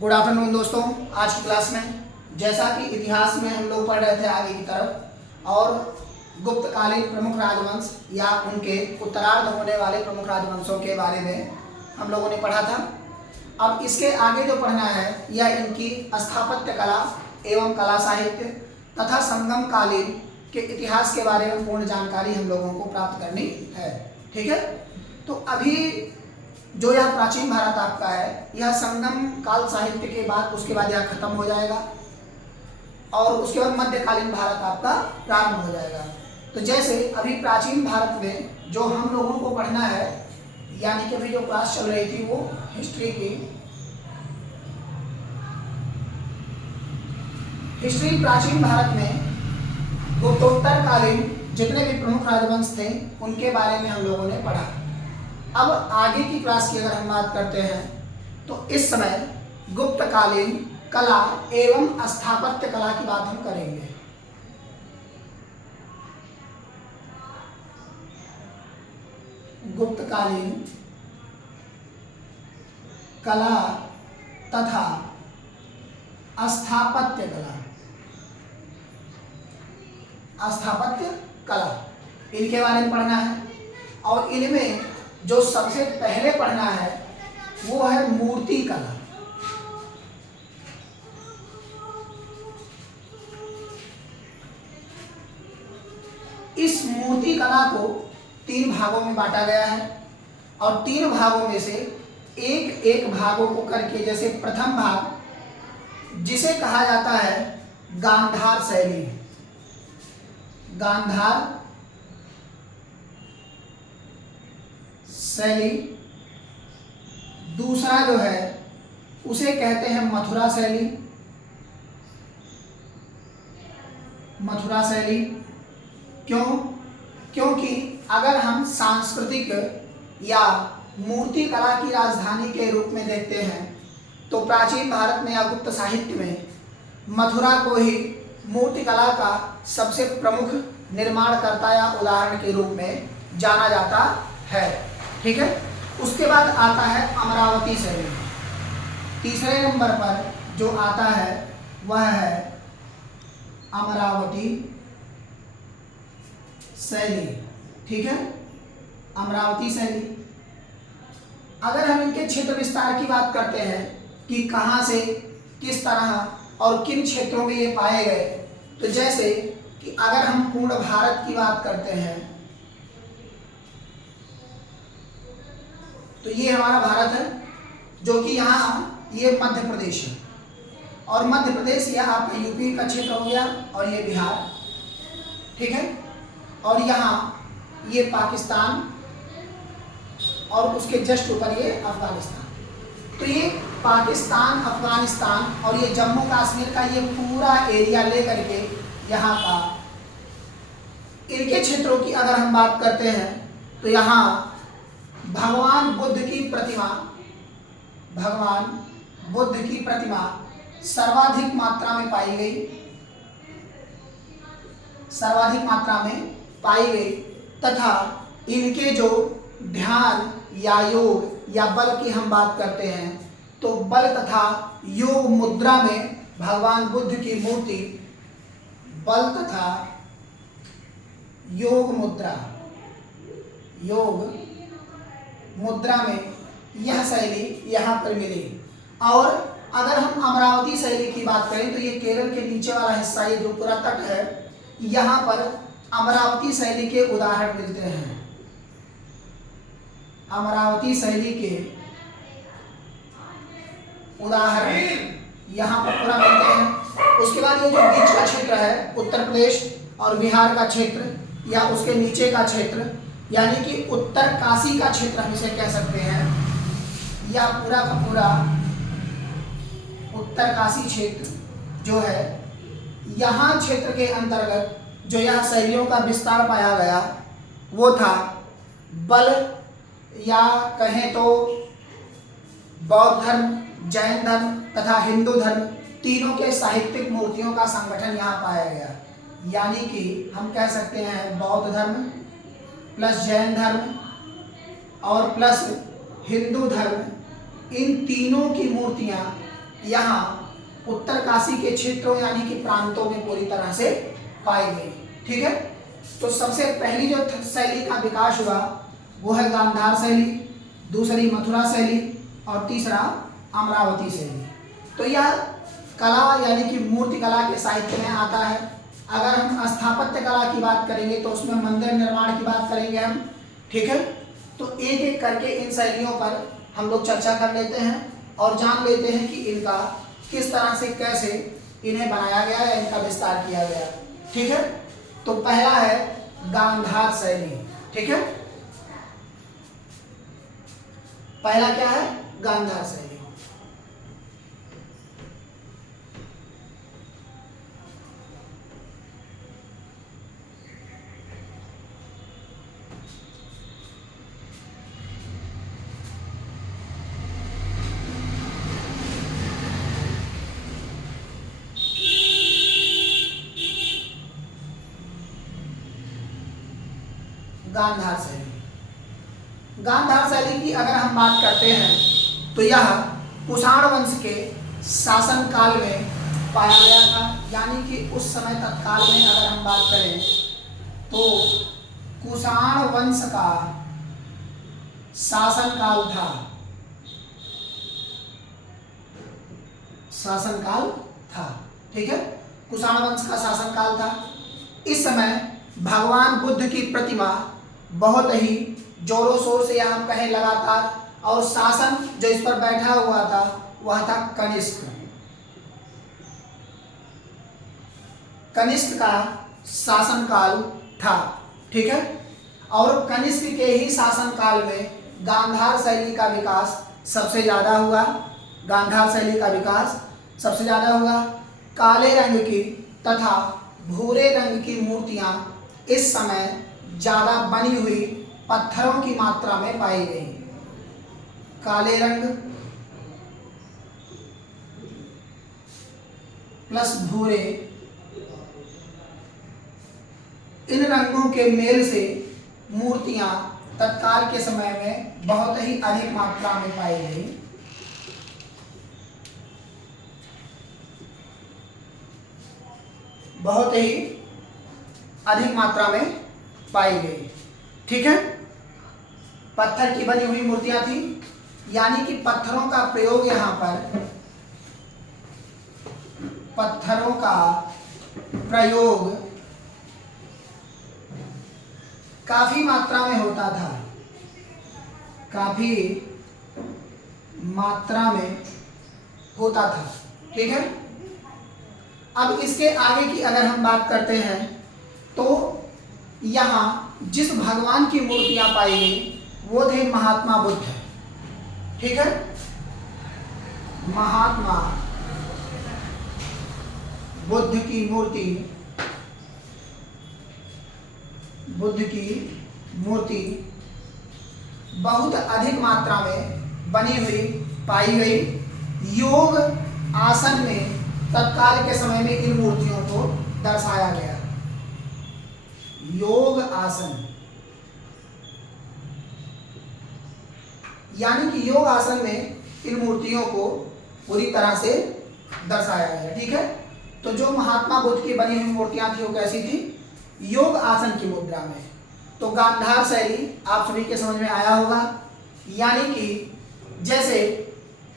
Good afternoon दोस्तों। आज की क्लास में जैसा कि इतिहास में हम लोग पढ़ रहे थे आगे की तरफ और गुप्तकालीन प्रमुख राजवंश या उनके उत्तरार्ध होने वाले प्रमुख राजवंशों के बारे में हम लोगों ने पढ़ा था। अब इसके आगे जो पढ़ना है यह इनकी स्थापत्य कला एवं कला साहित्य तथा संगम कालीन के इतिहास के बारे में पूर्ण जानकारी हम लोगों को प्राप्त करनी है। ठीक है, तो अभी जो यह प्राचीन भारत आपका है यह संगम काल साहित्य के बाद उसके बाद यह खत्म हो जाएगा और उसके बाद मध्यकालीन भारत आपका प्रारंभ हो जाएगा। तो जैसे अभी प्राचीन भारत में जो हम लोगों को पढ़ना है, यानी कि अभी जो क्लास चल रही थी वो हिस्ट्री की, हिस्ट्री प्राचीन भारत में गुप्तोत्तर कालीन जितने भी प्रमुख राजवंश थे उनके बारे में हम लोगों ने पढ़ा। अब आगे की क्लास की अगर हम बात करते हैं तो इस समय गुप्तकालीन कला एवं स्थापत्य कला की बात हम करेंगे। गुप्तकालीन कला तथा स्थापत्य कला, स्थापत्य कला इनके बारे में पढ़ना है। और इनमें जो सबसे पहले पढ़ना है वो है मूर्ति कला। इस मूर्ति कला को 3 भागों में बांटा गया है और 3 भागों में से एक एक भागों को करके, जैसे प्रथम भाग जिसे कहा जाता है गांधार शैली, गांधार शैली। दूसरा जो है उसे कहते हैं मथुरा शैली, मथुरा शैली। क्यों? क्योंकि अगर हम सांस्कृतिक या मूर्ति कला की राजधानी के रूप में देखते हैं तो प्राचीन भारत में या गुप्त साहित्य में मथुरा को ही मूर्ति कला का सबसे प्रमुख निर्माणकर्ता या उदाहरण के रूप में जाना जाता है। ठीक है, उसके बाद आता है अमरावती शैली। तीसरे नंबर पर जो आता है वह है अमरावती शैली। ठीक है, अमरावती शैली। अगर हम इनके क्षेत्र विस्तार की बात करते हैं कि कहाँ से किस तरह और किन क्षेत्रों में ये पाए गए, तो जैसे कि अगर हम पूर्ण भारत की बात करते हैं तो ये हमारा भारत है, जो कि यहाँ ये मध्य प्रदेश है और मध्य प्रदेश यह आपका यूपी का क्षेत्र हो गया और ये बिहार। ठीक है, और यहाँ ये पाकिस्तान और उसके जस्ट ऊपर ये अफगानिस्तान। तो ये पाकिस्तान, अफगानिस्तान और ये जम्मू कश्मीर का ये पूरा एरिया लेकर के यहाँ का, इनके क्षेत्रों की अगर हम बात करते हैं तो यहाँ भगवान बुद्ध की प्रतिमा, भगवान बुद्ध की प्रतिमा सर्वाधिक मात्रा में पाई गई, सर्वाधिक मात्रा में पाई गई। तथा इनके जो ध्यान या योग या बल की हम बात करते हैं तो बल तथा योग मुद्रा में भगवान बुद्ध की मूर्ति बल तथा योग मुद्रा, योग मुद्रा में यह शैली यहाँ पर मिली। और अगर हम अमरावती शैली की बात करें तो ये केरल के नीचे वाला हिस्सा, ये जो पूरा तट है, यहाँ पर अमरावती शैली के उदाहरण मिलते हैं। अमरावती शैली के उदाहरण यहाँ पर पूरा मिलते हैं। उसके बाद ये जो बीच का क्षेत्र है उत्तर प्रदेश और बिहार का क्षेत्र या उसके नीचे का क्षेत्र, यानी कि उत्तर काशी का क्षेत्र हम इसे कह सकते हैं, या पूरा का पूरा उत्तर काशी क्षेत्र जो है, यहाँ क्षेत्र के अंतर्गत जो यह शैलियों का विस्तार पाया गया वो था बल या कहें तो बौद्ध धर्म, जैन धर्म तथा हिंदू धर्म, तीनों के साहित्यिक मूर्तियों का संगठन यहाँ पाया गया। यानी कि हम कह सकते हैं बौद्ध धर्म प्लस जैन धर्म और प्लस हिंदू धर्म, इन तीनों की मूर्तियाँ यहाँ उत्तरकाशी के क्षेत्रों यानी कि प्रांतों में पूरी तरह से पाई गई। ठीक है, तो सबसे पहली जो शैली का विकास हुआ वो है गांधार शैली, दूसरी मथुरा शैली और तीसरा अमरावती शैली। तो यह कला यानी कि मूर्ति कला के साहित्य में आता है। अगर हम स्थापत्य कला की बात करेंगे तो उसमें मंदिर निर्माण की बात करेंगे हम। ठीक है, तो एक एक करके इन शैलियों पर हम लोग चर्चा कर लेते हैं और जान लेते हैं कि इनका किस तरह से कैसे इन्हें बनाया गया या इनका विस्तार किया गया। ठीक है, तो पहला है गांधार शैली। ठीक है, पहला क्या है? गांधार शैली। गांधार शैली, गांधार शैली की अगर हम बात करते हैं तो यह कुषाण वंश के शासन काल में पाया गया था। यानी कि उस समय तत्काल में अगर हम बात करें तो कुषाण वंश का शासन काल था, शासन काल था। ठीक है, कुषाण वंश का शासन काल था। इस समय भगवान बुद्ध की प्रतिमा बहुत ही जोरों शोर से या हम कहें लगातार, और शासन जो इस पर बैठा हुआ था वह था कनिष्क। कनिष्क का शासनकाल था। ठीक है, और कनिष्क के ही शासनकाल में गांधार शैली का विकास सबसे ज्यादा हुआ। गांधार शैली का विकास सबसे ज्यादा हुआ। काले रंग की तथा भूरे रंग की मूर्तियां इस समय ज्यादा बनी हुई पत्थरों की मात्रा में पाई गई। काले रंग प्लस भूरे, इन रंगों के मेल से मूर्तियां तत्काल के समय में बहुत ही अधिक मात्रा में पाई गई। बहुत ही अधिक मात्रा में पाई गई। ठीक है, पत्थर की बनी हुई मूर्तियां थी, यानी कि पत्थरों का प्रयोग यहाँ पर, पत्थरों का प्रयोग काफी मात्रा में होता था, काफी मात्रा में होता था। ठीक है, अब इसके आगे की अगर हम बात करते हैं तो यहाँ जिस भगवान की मूर्तियां पाई गई वो थे महात्मा बुद्ध। ठीक है, महात्मा बुद्ध की मूर्ति, बुद्ध की मूर्ति बहुत अधिक मात्रा में बनी हुई पाई गई। योग आसन में तत्काल के समय में इन मूर्तियों को दर्शाया गया। योग आसन, यानी कि योग आसन में इन मूर्तियों को पूरी तरह से दर्शाया गया। ठीक है, तो जो महात्मा बुद्ध की बनी हुई मूर्तियां थी वो कैसी थी? योग आसन की मुद्रा में। तो गांधार शैली आप सभी के समझ में आया होगा। यानी कि जैसे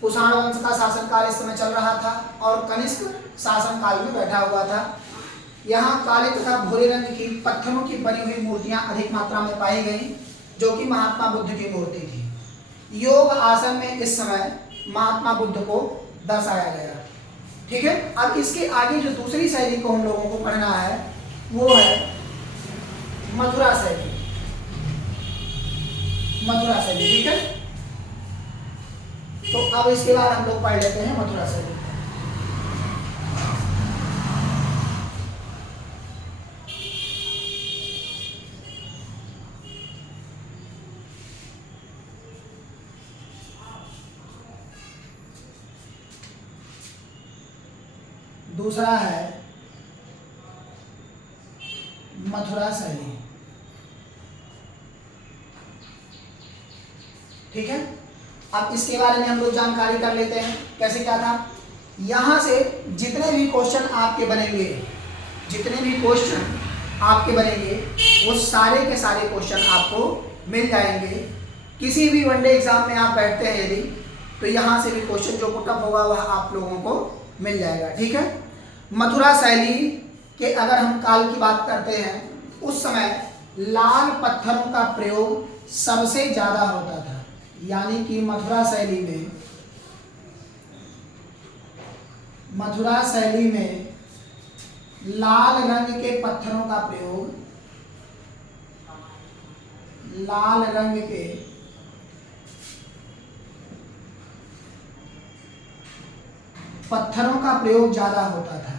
कुषाण वंश का शासनकाल इस समय चल रहा था और कनिष्क शासनकाल में बैठा हुआ था, यहाँ काले तथा भूरे रंग की पत्थरों की बनी हुई मूर्तियां अधिक मात्रा में पाई गई, जो कि महात्मा बुद्ध की मूर्ति थी। योग आसन में इस समय महात्मा बुद्ध को दर्शाया गया। ठीक है, अब इसके आगे जो दूसरी शैली को हम लोगों को पढ़ना है वो है मथुरा शैली। मथुरा शैली, ठीक है, तो अब इसके बाद हम लोग पढ़ लेते हैं मथुरा शैली। दूसरा है मथुरा शैली। ठीक है, अब इसके बारे में हम लोग जानकारी कर लेते हैं कैसे क्या था। यहाँ से जितने भी क्वेश्चन आपके बनेंगे, वो सारे के सारे क्वेश्चन आपको मिल जाएंगे। किसी भी वनडे एग्जाम में आप बैठते हैं यदि, तो यहाँ से भी क्वेश्चन जो पुटअप होगा वह आप लोगों को मिल जाएगा। ठीक है। मथुरा शैली के अगर हम काल की बात करते हैं, उस समय लाल पत्थरों का प्रयोग सबसे ज्यादा होता था, यानी कि मथुरा शैली में लाल रंग के पत्थरों का प्रयोग, लाल रंग के पत्थरों का प्रयोग ज्यादा होता था।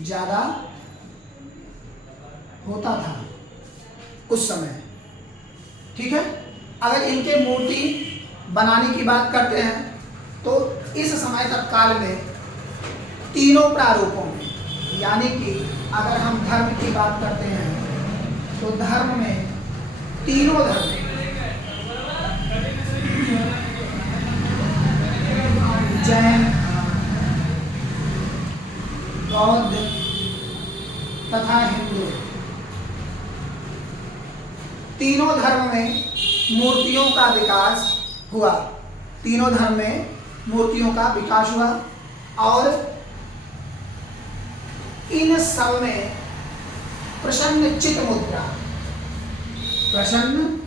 ज्यादा होता था उस समय। ठीक है। अगर इनके मूर्ति बनाने की बात करते हैं तो इस समय तक काल में तीनों प्रारूपों में, यानी कि अगर हम धर्म की बात करते हैं तो धर्म में तीनों धर्म, जैन, बौद्ध तथा हिंदू, तीनों धर्म में मूर्तियों का विकास हुआ। तीनों धर्म में मूर्तियों का विकास हुआ और इन सब में प्रसन्न चित्त मुद्रा, प्रसन्न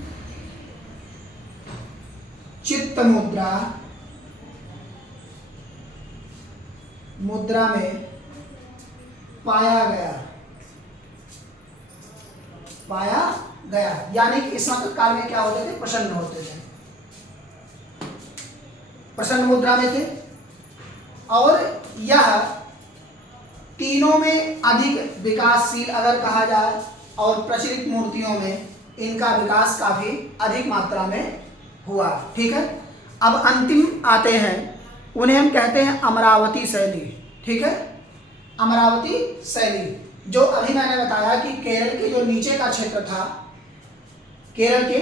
चित्त मुद्रा में पाया गया, यानी कि इस समय काल में क्या होते थे, प्रसन्न होते थे, प्रसन्न मुद्रा में थे। और यह तीनों में अधिक विकासशील अगर कहा जाए, और प्रचलित मूर्तियों में इनका विकास काफी अधिक मात्रा में हुआ। ठीक है। अब अंतिम आते हैं, उन्हें हम कहते हैं अमरावती शैली। ठीक है। अमरावती शैली जो अभी मैंने बताया कि केरल के जो नीचे का क्षेत्र था, केरल के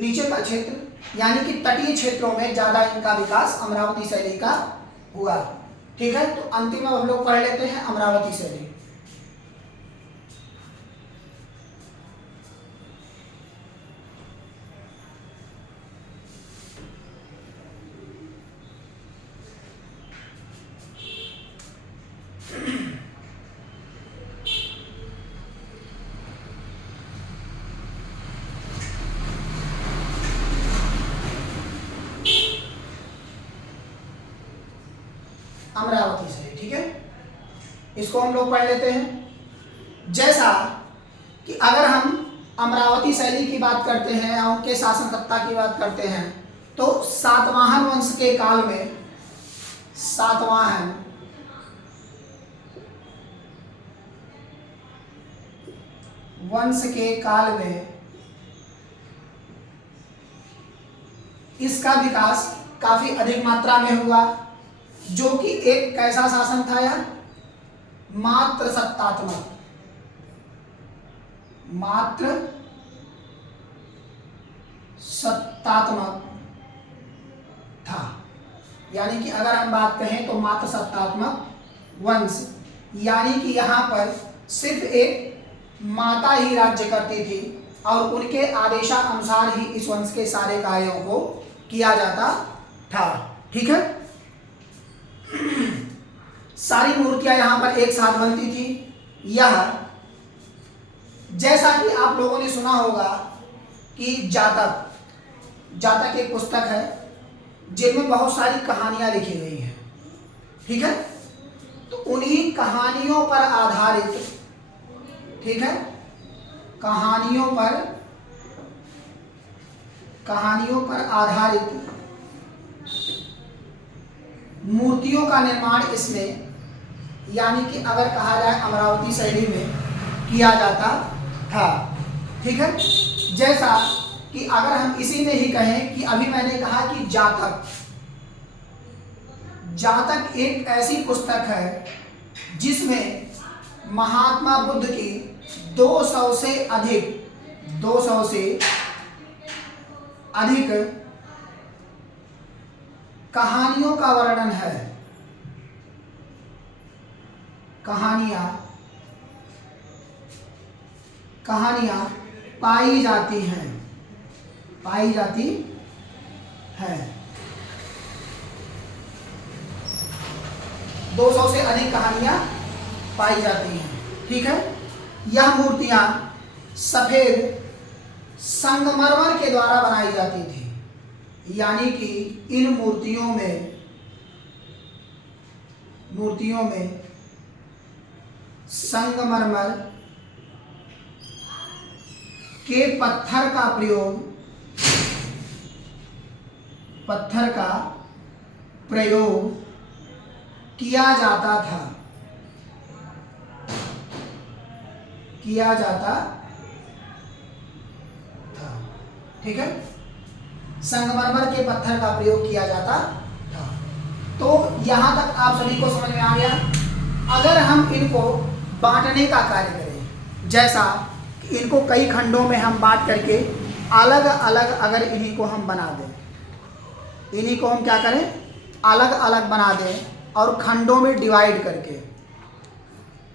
नीचे का क्षेत्र यानी कि तटीय क्षेत्रों में ज्यादा इनका विकास अमरावती शैली का हुआ। ठीक है। तो अंतिम में हम लोग पढ़ लेते हैं अमरावती शैली। अमरावती शैली। ठीक है। इसको हम लोग पढ़ लेते हैं। जैसा कि अगर हम अमरावती शैली की बात करते हैं या उनके शासनकर्ता की बात करते हैं तो सातवाहन वंश के काल में, सातवाहन वंश के काल में इसका विकास काफी अधिक मात्रा में हुआ, जो कि एक कैसा शासन था यार, मात्र सत्तात्मक, मात्र सत्तात्मक था। यानी कि अगर हम बात कहें तो मात्र सत्तात्मक वंश, यानी कि यहाँ पर सिर्फ एक माता ही राज्य करती थी और उनके आदेशानुसार ही इस वंश के सारे कार्यों को किया जाता था। ठीक है। सारी मूर्तियां यहां पर एक साथ बनती थी। यह जैसा कि आप लोगों ने सुना होगा कि जातक एक पुस्तक है जिनमें बहुत सारी कहानियां लिखी गई हैं। ठीक है। तो उन्हीं कहानियों पर आधारित, ठीक है, कहानियों पर आधारित मूर्तियों का निर्माण इसमें, यानी कि अगर कहा जाए अमरावती शैली में किया जाता था। ठीक है। जैसा कि अगर हम इसी में ही कहें कि अभी मैंने कहा कि जातक एक ऐसी पुस्तक है जिसमें महात्मा बुद्ध की 200 से अधिक कहानियों का वर्णन है, कहानियां पाई जाती हैं, 200 से अधिक कहानियां पाई जाती हैं। ठीक है। यह मूर्तियां सफेद संगमरमर के द्वारा बनाई जाती थी, यानी कि इन मूर्तियों में संगमरमर के पत्थर का प्रयोग किया जाता था। ठीक है। संगमरमर के पत्थर का प्रयोग किया जाता था। तो यहां तक आप सभी को समझ में आ गया। अगर हम इनको बांटने का कार्य करें, जैसा कि इनको कई खंडों में हम बांट करके अलग अलग अगर इन्हीं को हम बना दें, इन्हीं को हम क्या करें, अलग अलग बना दें और खंडों में डिवाइड करके,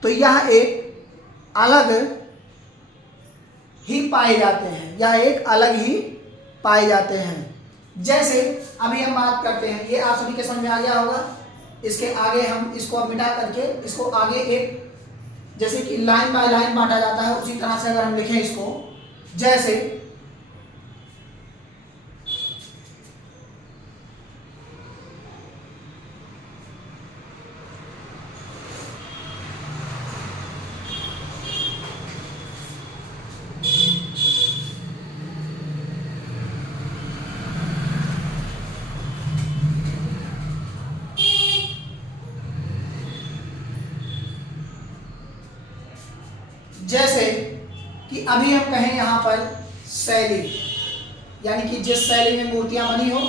तो यह एक अलग ही पाए जाते हैं। जैसे अभी हम बात करते हैं, ये आप सभी के समझ में आ गया होगा। इसके आगे हम इसको अब मिटा करके इसको आगे एक, जैसे कि लाइन बाय लाइन बांटा जाता है, उसी तरह से अगर हम लिखें इसको, जैसे कि अभी हम कहें यहाँ पर शैली, यानी कि जिस शैली में मूर्तियां बनी हो,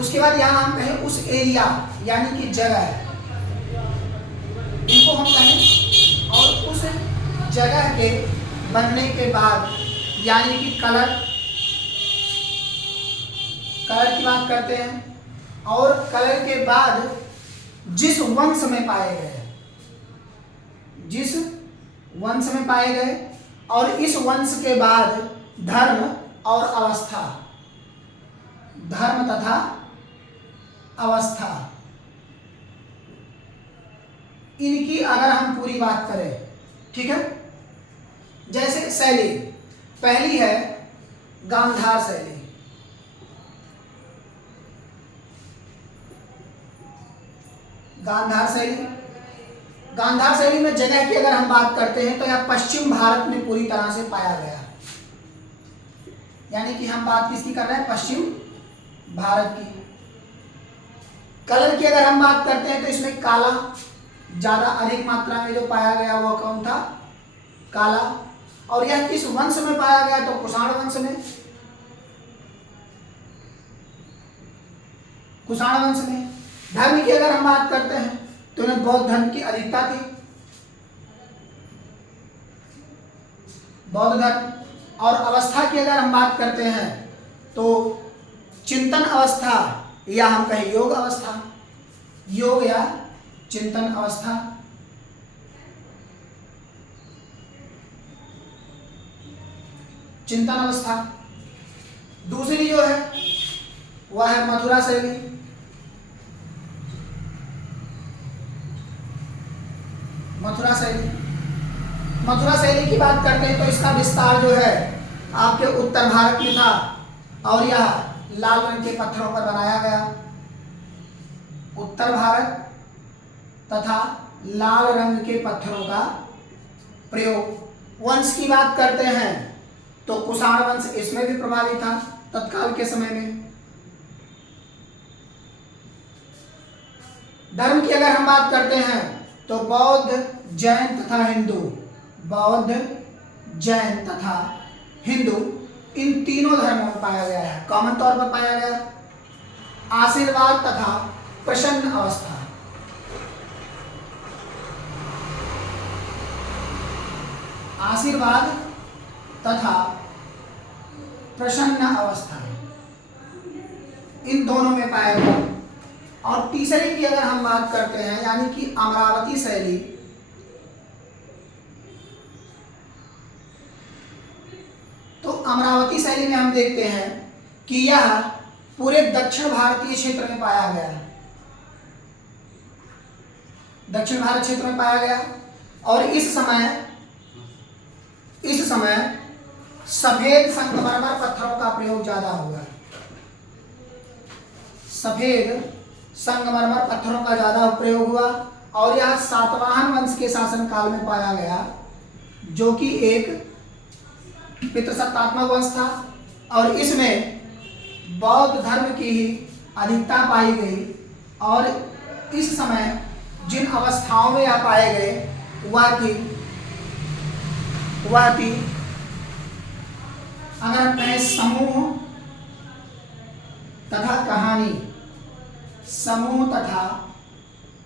उसके बाद यहाँ हम कहें उस एरिया यानी कि जगह, इनको हम कहें, और उस जगह के बनने के बाद यानी कि कलर की बात करते हैं, और कलर के बाद जिस वंश में पाए गए, और इस वंश के बाद धर्म तथा अवस्था, इनकी अगर हम पूरी बात करें, ठीक है। जैसे शैली, पहली है गांधार शैली। गांधार शैली में जगह की अगर हम बात करते हैं तो यह पश्चिम भारत में पूरी तरह से पाया गया, यानी कि हम बात किसकी कर रहे हैं, पश्चिम भारत की। कलर की अगर हम बात करते हैं तो इसमें काला ज्यादा अधिक मात्रा में जो पाया गया वो कौन था, काला। और यह किस वंश में पाया गया, तो कुषाण वंश में। धर्म की अगर हम बात करते हैं तो इन्हें बौद्ध धर्म की अधिकता थी, बौद्ध धर्म। और अवस्था की अगर हम बात करते हैं तो चिंतन अवस्था, या हम कहें योग अवस्था, योग या चिंतन अवस्था। दूसरी जो है वह है मथुरा शैली। मथुरा शैली की बात करते हैं तो इसका विस्तार जो है आपके उत्तर भारत में था, और यह लाल रंग के पत्थरों पर बनाया गया। उत्तर भारत तथा लाल रंग के पत्थरों का प्रयोग। वंश की बात करते हैं तो कुषाण वंश इसमें भी प्रभावी था तत्काल के समय में। धर्म की अगर हम बात करते हैं तो बौद्ध, जैन तथा हिंदू, इन तीनों धर्मों में पाया गया है। कॉमन तौर पर पाया गया आशीर्वाद तथा प्रसन्न अवस्था। प्रसन्न अवस्था, इन दोनों में पाया गया। और तीसरे की अगर हम बात करते हैं यानी कि अमरावती शैली, तो अमरावती शैली में हम देखते हैं कि यह पूरे दक्षिण भारतीय क्षेत्र में पाया गया है, दक्षिण भारत क्षेत्र में पाया गया। और इस समय सफेद संगमरमर पत्थरों का प्रयोग ज्यादा हुआ है, सफेद संगमरमर पत्थरों का ज्यादा प्रयोग हुआ। और यह सातवाहन वंश के शासन काल में पाया गया, जो कि एक पितृसत्तात्मक वंश था। और इसमें बौद्ध धर्म की ही अधिकता पाई गई। और इस समय जिन अवस्थाओं में यह पाए गए वह थी अगर हम कहें समूह तथा कहानी, समूह तथा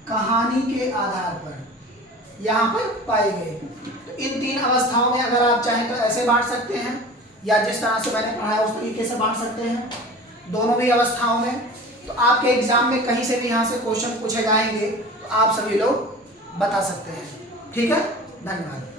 कहानी के आधार पर यहाँ पर पाए गए। तो इन तीन अवस्थाओं में अगर आप चाहें तो ऐसे बांट सकते हैं, या जिस तरह से मैंने पढ़ाया उस तरीके से बांट सकते हैं, दोनों भी अवस्थाओं में। तो आपके एग्जाम में कहीं से भी यहाँ से क्वेश्चन पूछे जाएंगे तो आप सभी लोग बता सकते हैं। ठीक है, धन्यवाद।